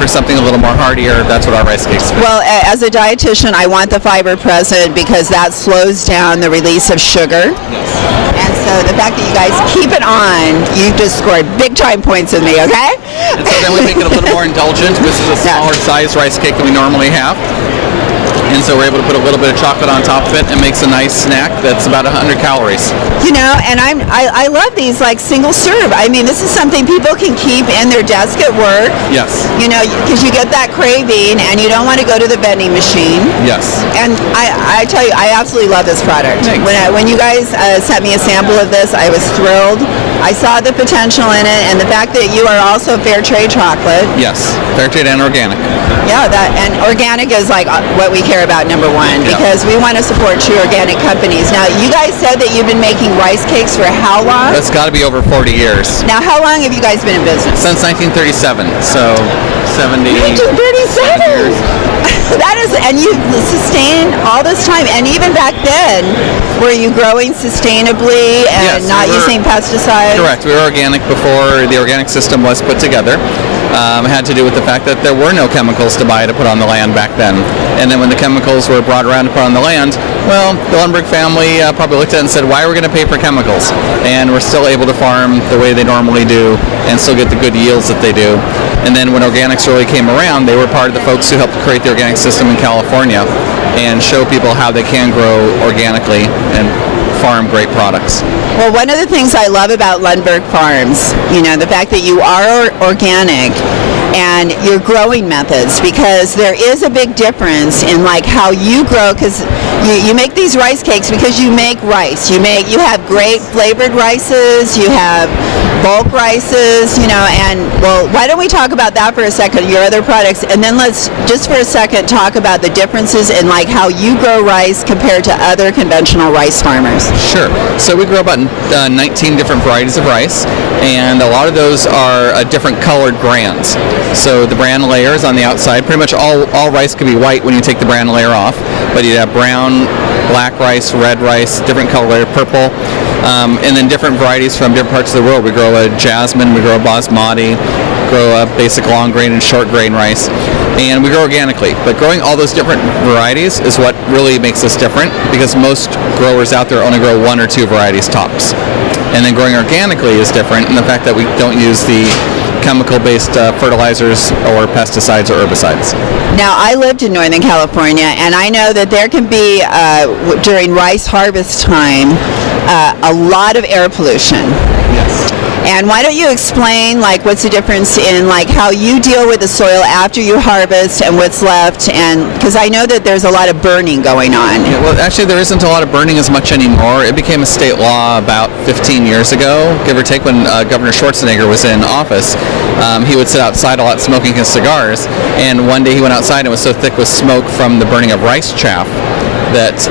for something a little more heartier, that's what our rice cakes are. Well, as a dietitian, I want the fiber present because that slows down the release of sugar. Yes. And so the fact that you guys keep it on, you just scored big time points with me, okay? And so then we make it a little more indulgent. This is a smaller size rice cake than we normally have. And so we're able to put a little bit of chocolate on top of it and makes a nice snack that's about 100 calories. You know, and I love these like single serve. I mean, this is something people can keep in their desk at work. Yes. You know, because you get that craving and you don't want to go to the vending machine. Yes. And I tell you, I absolutely love this product. Thanks. When you guys sent me a sample of this, I was thrilled. I saw the potential in it, and the fact that you are also fair trade chocolate. Yes, fair trade and organic. Yeah, and organic is like what we care about, number one, because we want to support true organic companies. Now, you guys said that you've been making rice cakes for how long? That's got to be over 40 years. Now, how long have you guys been in business? Since 1937, so 70 1937. years. That is, and you sustained all this time, and even back then, were you growing sustainably and not using pesticides? Correct. We were organic before the organic system was put together. It had to do with the fact that there were no chemicals to buy to put on the land back then. And then when the chemicals were brought around to put on the land, well, the Lundberg family probably looked at it and said, why are we going to pay for chemicals? And we're still able to farm the way they normally do and still get the good yields that they do. And then when organics really came around, they were part of the folks who helped create the organic system in California and show people how they can grow organically and farm great products. Well, one of the things I love about Lundberg Farms, you know, the fact that you are organic and your growing methods, because there is a big difference in like how you grow, because you make these rice cakes because you make rice. You have great flavored rices, you have bulk rices, you know, and well, why don't we talk about that for a second, your other products, and then let's just for a second talk about the differences in like how you grow rice compared to other conventional rice farmers. Sure. So we grow about 19 different varieties of rice, and a lot of those are different colored brands. So the bran layers on the outside, pretty much all rice can be white when you take the bran layer off, but you have brown, black rice, red rice, different color, purple. And then different varieties from different parts of the world. We grow a jasmine, we grow a basmati, grow a basic long grain and short grain rice, and we grow organically. But growing all those different varieties is what really makes us different, because most growers out there only grow one or two varieties tops. And then growing organically is different in the fact that we don't use the chemical-based fertilizers or pesticides or herbicides. Now, I lived in Northern California, and I know that there can be, during rice harvest time, a lot of air pollution. Yes. And why don't you explain like what's the difference in like how you deal with the soil after you harvest and what's left, and because I know that there's a lot of burning going on. Yeah, well, actually there isn't a lot of burning as much anymore. It became a state law about 15 years ago, give or take, when Governor Schwarzenegger was in office. He would sit outside a lot smoking his cigars, and one day he went outside and it was so thick with smoke from the burning of rice chaff that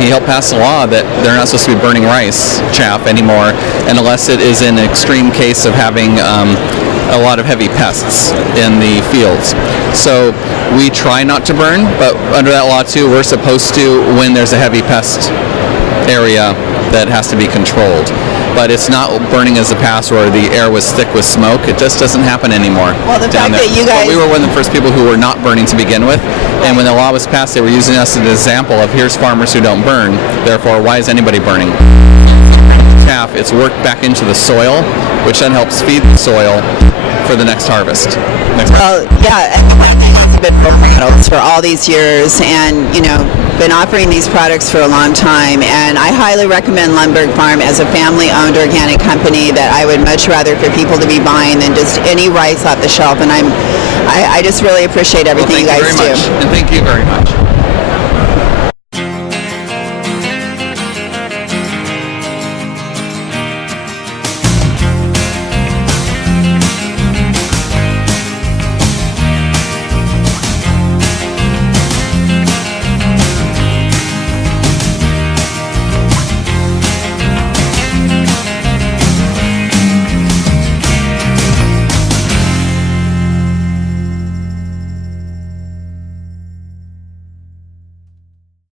he helped pass a law that they're not supposed to be burning rice chaff anymore, and unless it is an extreme case of having a lot of heavy pests in the fields. So we try not to burn, but under that law too, we're supposed to when there's a heavy pest area that has to be controlled. But it's not burning as the past where the air was thick with smoke. It just doesn't happen anymore. Well, the fact that you guys... But we were one of the first people who were not burning to begin with. And when the law was passed, they were using us as an example of here's farmers who don't burn. Therefore, why is anybody burning? It's worked back into the soil, which then helps feed the soil for the next harvest. Yeah, I've been for all these years, and you know, been offering these products for a long time, and I highly recommend Lundberg Farm as a family-owned organic company that I would much rather for people to be buying than just any rice off the shelf. And I just really appreciate everything you guys do. And thank you very much.